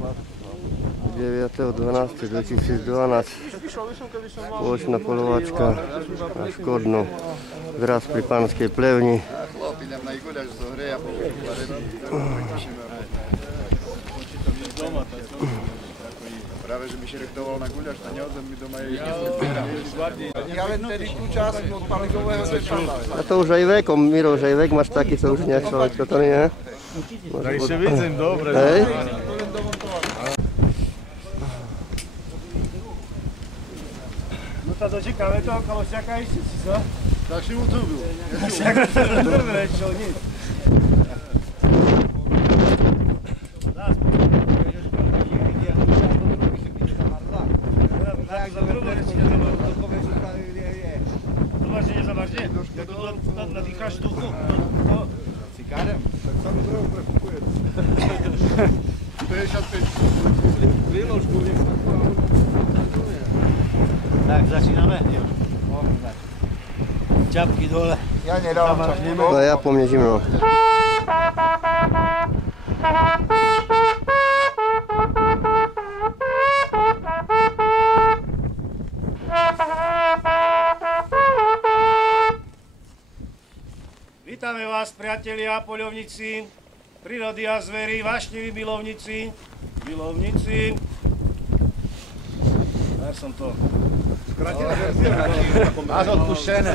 9.12.2012 spoločná polovačka na Škodnu. Zraz pri Panskej plevni. Práve, že by šrechtoval na guľaš a neodzem mi doma je ja len tedy tú časť od paligového čečala. A to už aj vekom, Miro, že aj vek máš taký, co už nejak človečko, to nie? Tak ešte vidím, dobre. Hej? No to dočekáme toho kolosiaka ešte si, co? Tak si mu zubil. Dobre, čo, nic. Zamarznie, nie zamarznie? Jak nadýcháš vzduchu? Cikárem? Tak sa mi druhou prefukuje. 55. Výložku, Tak, začíname? Jo. Čapky dole. ja nedávam čapky. No ja po mne zimno. Vítame vás, priatelia, poľovníci, prírody a zvery, vášniví milovníci. Ja som to skrátil. Máš odpuštené.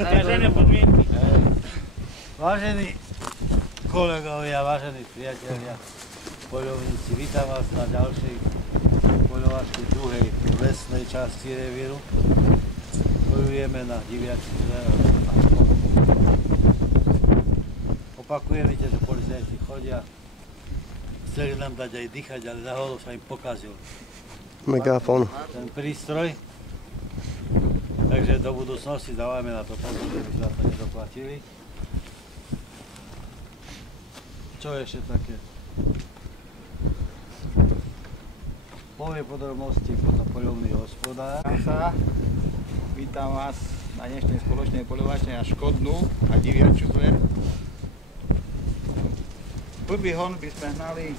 Stiažené podmienky. Vážení kolegovia, vážení priatelia, poľovníci, vítam vás na ďalšej poľovačke druhej lesnej časti revíru. Poľujeme na diviaci zver. Opakujem, vidíte, že policajti chodia. Chceli nám dať aj dýchať, ale náhodou sa im pokazil Megafón. ten prístroj. Takže do budúcnosti dávame na to pozor, že by sme to nedoplatili. Čo ešte také? Povie podrobnosti potom poľovný hospodár. Vítam vás na dnešnej spoločnej poľovačke na Škodnu a diviačiu zver. Prvý hon by sme hnali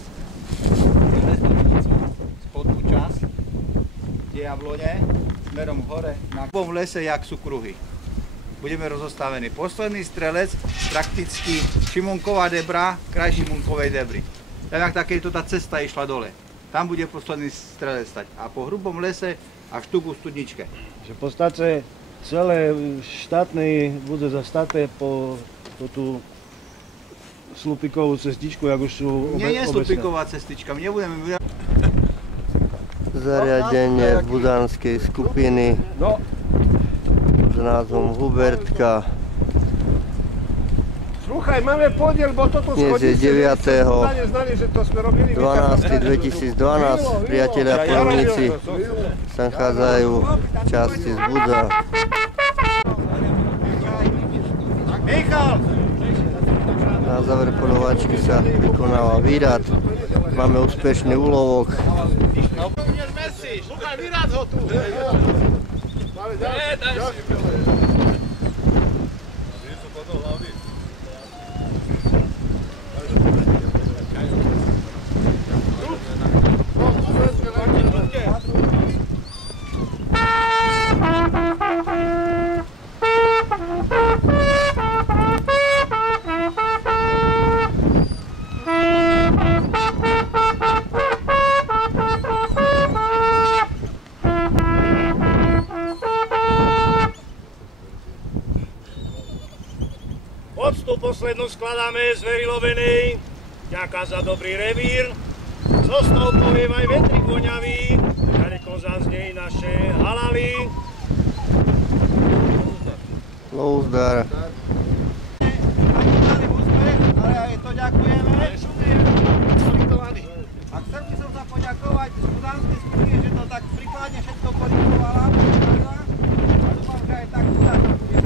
spodnú časť, kde je jablone, smerom hore. V lese, jak sú kruhy. Budeme rozostavení. Posledný strelec, prakticky Šimunková debra, kraj Šimunkovej debry. Tam jak takéto tá cesta išla dole. Tam bude posledný strelec stať. A po hrubom lese až tu ku studničke. Že v podstate celé štátnej bude zastaté po tú slupikovú cestičku, jak už sú Nie je slupiková cestička, my nebudeme... Zariadenie budanskej skupiny s názvom Hubertka. Sluchaj, máme podiel, bo toto Dnes je 9.12.2012. Priatelia poľovníci sa nachádzajú v časti z Budza. Na záver poľovačky sa vykonáva výrad. Máme úspešný úlovok. Sluchaj, vyrád ho tu! Poctu poslednú skladáme z Very Lovenej. Ďaká za dobrý revír. So snou poviem aj vetrik voňavý. Ďaleko zaznej naše halaly. Louzdar. Ale aj to ďakujeme. A chcel by som sa poďakovať z budanskej skupiny, že to tak príkladne všetko korikovala. A dúfam, že aj tak budanskú bude.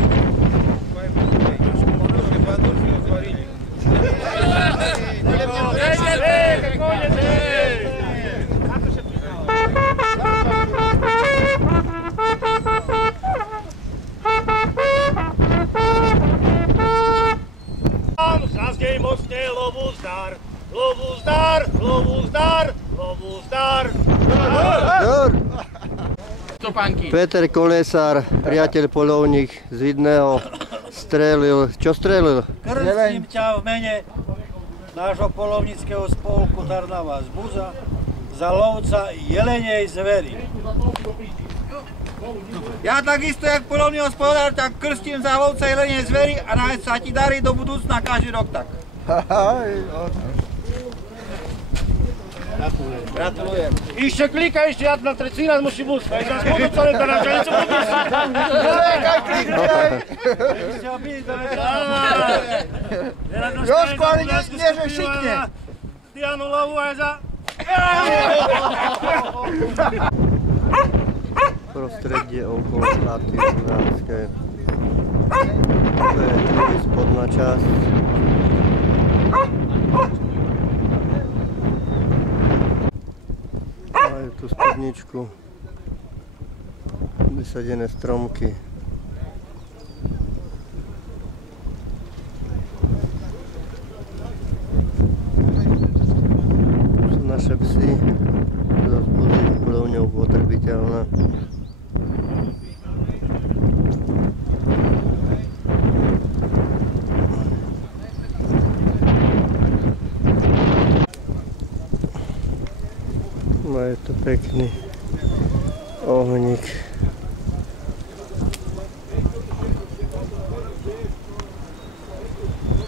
Zaznej mocne zdar, lovu zdar, lovu zdar, lovu zdar. Dur. Peter Kolesár, priateľ polovník z Vidného, strelil. Čo strelil? Krstím ťa v mene nášho polovníckeho spolku Tarnava z Buza za lovca jelenej zvery. Ja takisto, jak polovný hospodár, tak krstím za lovca jelenej zvery a nech sa ti darí do budúcna každý rok tak. Gratulujem. Ešte klika, ešte ja na trecina musí bus. Aj za budúca leta na čanicu budúca. Jožko, ale nie, že šikne. Dianu lovu aj za... Prostredie okolo chaty Zuránskej. To je druhý spodná časť. Majú tu spodničku, vysadené stromky. Sú naše psy, zo Buzy polovňou potrebiteľné. No je to pekný ohník.